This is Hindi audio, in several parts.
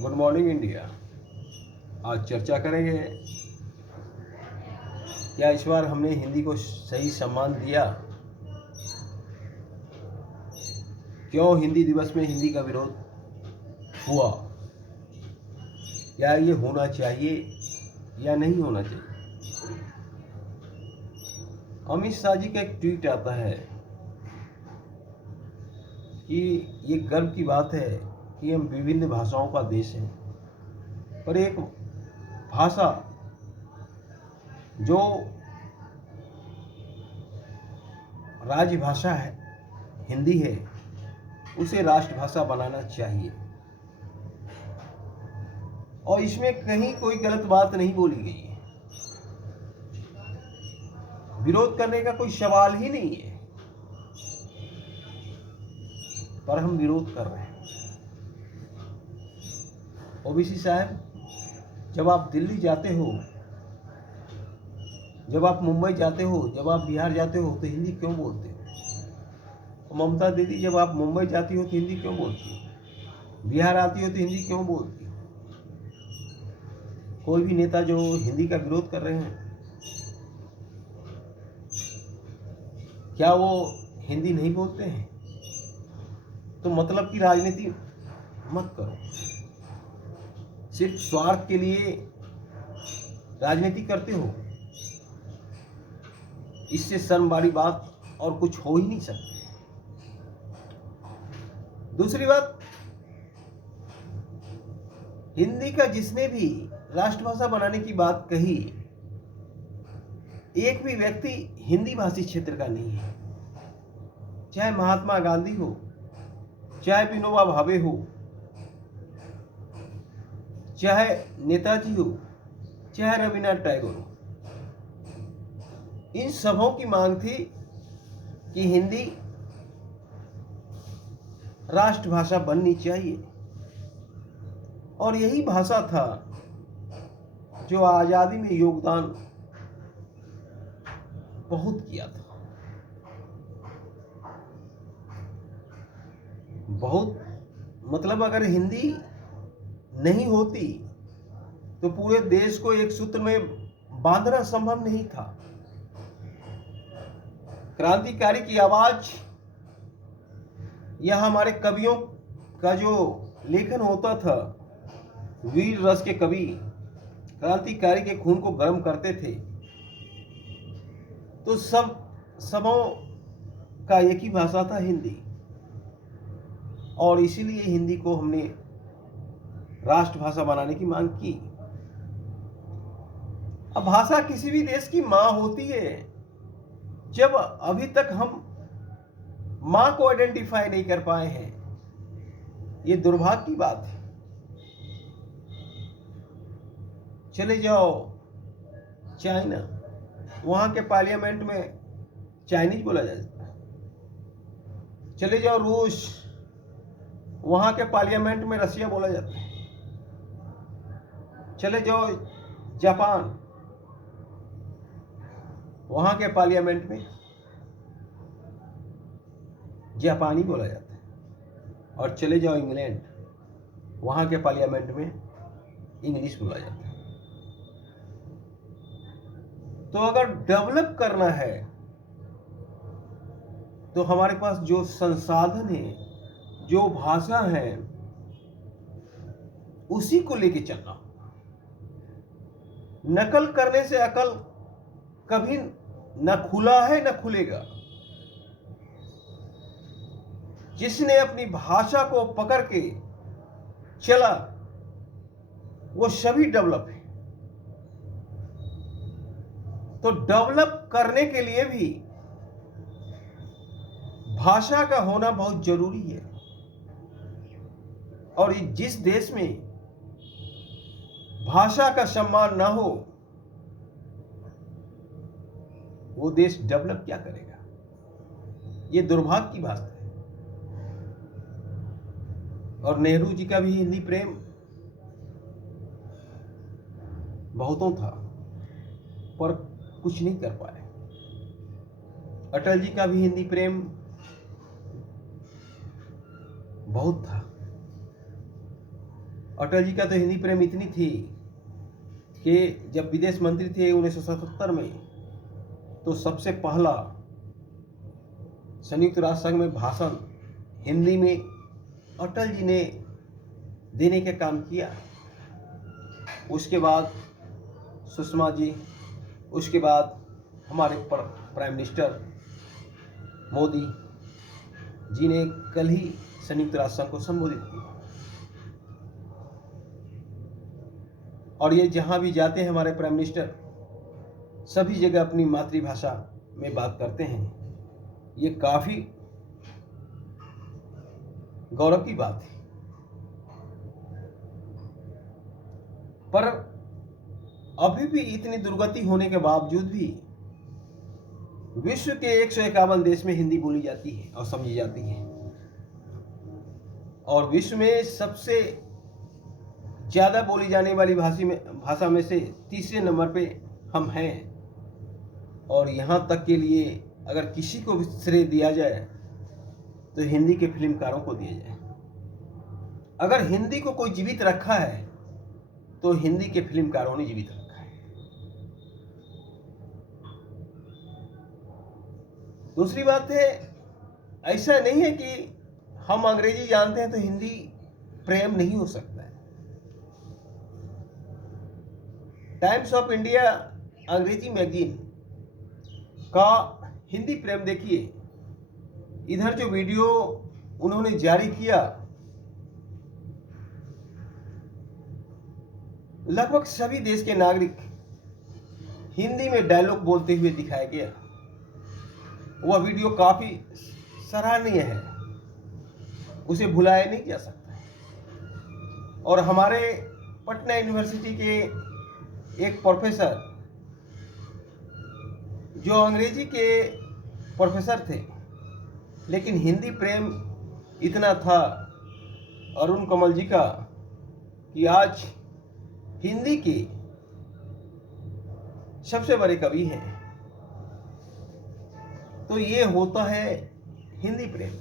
Good morning India. आज चर्चा करेंगे क्या इस बार हमने हिंदी को सही सम्मान दिया। क्यों हिंदी दिवस में हिंदी का विरोध हुआ, क्या ये होना चाहिए या नहीं होना चाहिए। अमित शाह जी का एक ट्वीट आता है कि ये गर्व की बात है कि हम विभिन्न भाषाओं का देश हैं, पर एक भाषा जो राजभाषा है, हिंदी है, उसे राष्ट्रभाषा बनाना चाहिए। और इसमें कहीं कोई गलत बात नहीं बोली गई है, विरोध करने का कोई सवाल ही नहीं है, पर हम विरोध कर रहे हैं। ओबीसी साहब, जब आप दिल्ली जाते हो, जब आप मुंबई जाते हो, जब आप बिहार जाते हो तो हिंदी क्यों बोलते हो? ममता दीदी, जब आप मुंबई जाती हो तो हिंदी क्यों बोलती हो? बिहार आती हो तो हिंदी क्यों बोलती हो? कोई भी नेता जो हिंदी का विरोध कर रहे हैं, क्या वो हिंदी नहीं बोलते हैं? तो मतलब की राजनीति मत करो। सिर्फ स्वार्थ के लिए राजनीति करते हो, इससे शर्म वाली बात और कुछ हो ही नहीं सकती। दूसरी बात, हिंदी का जिसने भी राष्ट्रभाषा बनाने की बात कही, एक भी व्यक्ति हिंदी भाषी क्षेत्र का नहीं है। चाहे महात्मा गांधी हो, चाहे विनोबा भावे हो, चाहे नेताजी हो, चाहे रविन्द्रनाथ टैगोर हो, इन सबों की मांग थी कि हिंदी राष्ट्रभाषा बननी चाहिए। और यही भाषा था जो आजादी में योगदान बहुत किया था। बहुत मतलब, अगर हिंदी नहीं होती तो पूरे देश को एक सूत्र में बांधना संभव नहीं था। क्रांतिकारी की आवाज या हमारे कवियों का जो लेखन होता था, वीर रस के कवि क्रांतिकारी के खून को गर्म करते थे, तो सबों का एक ही भाषा था, हिंदी। और इसीलिए हिंदी को हमने राष्ट्रभाषा बनाने की मांग की। अब भाषा किसी भी देश की मां होती है। जब अभी तक हम मां को आइडेंटिफाई नहीं कर पाए हैं, ये दुर्भाग्य की बात है। चले जाओ चाइना, वहां के पार्लियामेंट में चाइनीज बोला जाता है। चले जाओ रूस, वहां के पार्लियामेंट में रसिया बोला जाता है। चले जाओ जापान, वहां के पार्लियामेंट में जापानी बोला जाता है। और चले जाओ इंग्लैंड, वहां के पार्लियामेंट में इंग्लिश बोला जाता है। तो अगर डेवलप करना है तो हमारे पास जो संसाधन है, जो भाषा है, उसी को लेके चलना। नकल करने से अकल कभी न खुला है न खुलेगा। जिसने अपनी भाषा को पकड़ के चला, वो सभी डेवलप है। तो डेवलप करने के लिए भी भाषा का होना बहुत जरूरी है। और जिस देश में भाषा का सम्मान ना हो, वो देश डेवलप क्या करेगा? ये दुर्भाग्य की बात है। और नेहरू जी का भी हिंदी प्रेम बहुतों था, पर कुछ नहीं कर पाए। अटल जी का भी हिंदी प्रेम बहुत था, अटल जी का तो हिंदी प्रेम इतनी थी कि जब विदेश मंत्री थे 1977 में, तो सबसे पहला संयुक्त राष्ट्र संघ में भाषण हिंदी में अटल जी ने देने का काम किया। उसके बाद सुषमा जी, उसके बाद हमारे प्राइम मिनिस्टर मोदी जी ने कल ही संयुक्त राष्ट्र संघ को संबोधित किया। और ये जहां भी जाते हैं हमारे प्राइम मिनिस्टर, सभी जगह अपनी मातृभाषा में बात करते हैं। ये काफी गौरव की बात है। पर अभी भी इतनी दुर्गति होने के बावजूद भी विश्व के 151 देश में हिंदी बोली जाती है और समझी जाती है। और विश्व में सबसे ज्यादा बोली जाने वाली भाषा में से तीसरे नंबर पे हम हैं। और यहां तक के लिए अगर किसी को भी श्रेय दिया जाए तो हिंदी के फिल्मकारों को दिया जाए। अगर हिंदी को कोई जीवित रखा है तो हिंदी के फिल्मकारों ने जीवित रखा है। दूसरी बात है, ऐसा नहीं है कि हम अंग्रेजी जानते हैं तो हिंदी प्रेम नहीं हो सकता है। टाइम्स ऑफ इंडिया अंग्रेजी मैगजीन का हिंदी प्रेम देखिए। इधर जो वीडियो उन्होंने जारी किया, लगभग सभी देश के नागरिक हिंदी में डायलॉग बोलते हुए दिखाया गया। वह वीडियो काफी सराहनीय है, उसे भुलाया नहीं जा सकता। और हमारे पटना यूनिवर्सिटी के एक प्रोफेसर, जो अंग्रेजी के प्रोफेसर थे लेकिन हिंदी प्रेम इतना था अरुण कमल जी का कि आज हिंदी के सबसे बड़े कवि हैं। तो ये होता है हिंदी प्रेम।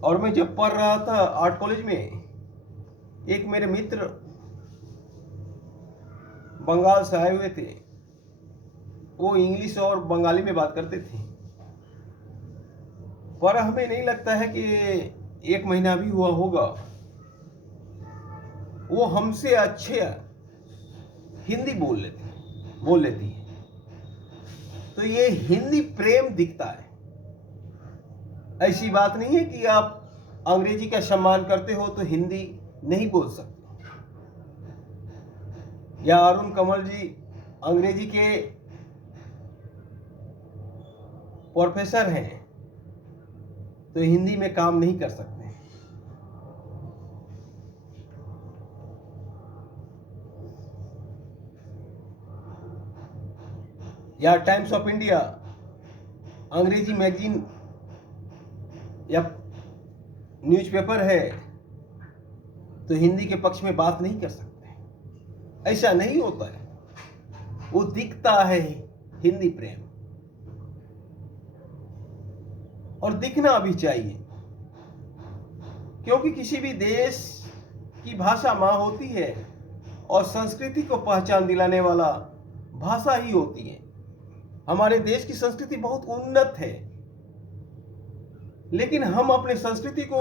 और मैं जब पढ़ रहा था आर्ट कॉलेज में, एक मेरे मित्र बंगाल से आए हुए थे। वो इंग्लिश और बंगाली में बात करते थे, पर हमें नहीं लगता है कि 1 महीना भी हुआ होगा, वो हमसे अच्छे हिंदी बोल लेती है। तो ये हिंदी प्रेम दिखता है। ऐसी बात नहीं है कि आप अंग्रेजी का सम्मान करते हो तो हिंदी नहीं बोल सकते, या अरुण कमल जी अंग्रेजी के प्रोफेसर हैं तो हिंदी में काम नहीं कर सकते। या टाइम्स ऑफ इंडिया अंग्रेजी मैगजीन या न्यूज़पेपर है तो हिंदी के पक्ष में बात नहीं कर सकते। ऐसा नहीं होता है। वो दिखता है हिंदी प्रेम, और दिखना भी चाहिए, क्योंकि किसी भी देश की भाषा मां होती है और संस्कृति को पहचान दिलाने वाला भाषा ही होती है। हमारे देश की संस्कृति बहुत उन्नत है, लेकिन हम अपने संस्कृति को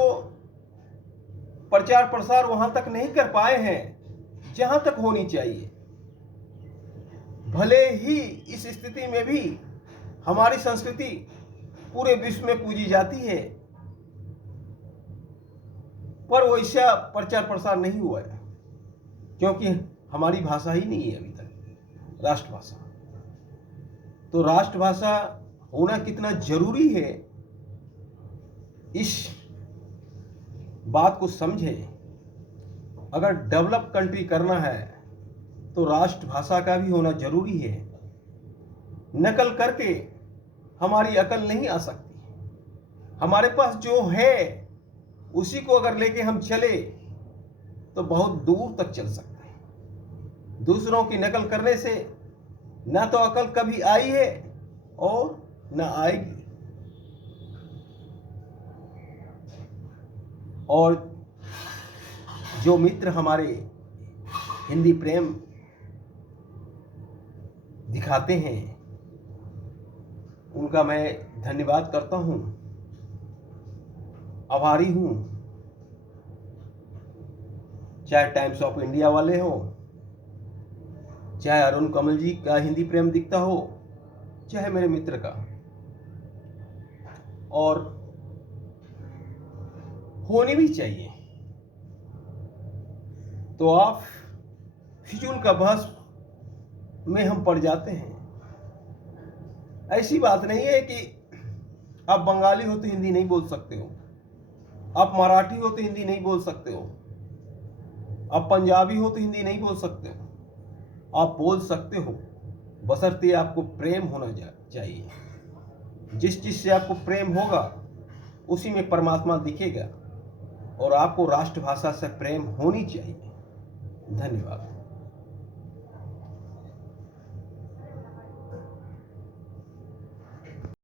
प्रचार प्रसार वहां तक नहीं कर पाए हैं जहां तक होनी चाहिए। भले ही इस स्थिति में भी हमारी संस्कृति पूरे विश्व में पूजी जाती है, पर वैसा प्रचार प्रसार नहीं हुआ है, क्योंकि हमारी भाषा ही नहीं है अभी तक राष्ट्रभाषा। तो राष्ट्रभाषा होना कितना जरूरी है, इस बात को समझें। अगर डेवलप कंट्री करना है तो राष्ट्रभाषा का भी होना जरूरी है। नकल करके हमारी अकल नहीं आ सकती। हमारे पास जो है उसी को अगर लेके हम चले तो बहुत दूर तक चल सकते हैं। दूसरों की नकल करने से ना तो अकल कभी आई है और ना आएगी। और जो मित्र हमारे हिंदी प्रेम दिखाते हैं उनका मैं धन्यवाद करता हूँ, आभारी हूँ। चाहे टाइम्स ऑफ इंडिया वाले हो, चाहे अरुण कमल जी का हिंदी प्रेम दिखता हो, चाहे मेरे मित्र का, और होनी भी चाहिए। तो आप फिजूल का बहस में हम पड़ जाते हैं। ऐसी बात नहीं है कि आप बंगाली हो तो हिंदी नहीं बोल सकते हो, आप मराठी हो तो हिंदी नहीं बोल सकते हो, आप पंजाबी हो तो हिंदी नहीं बोल सकते हो। आप बोल सकते हो, बशर्ते आपको प्रेम होना चाहिए। जिस चीज से आपको प्रेम होगा उसी में परमात्मा दिखेगा, और आपको राष्ट्रभाषा से प्रेम होनी चाहिए। धन्यवाद।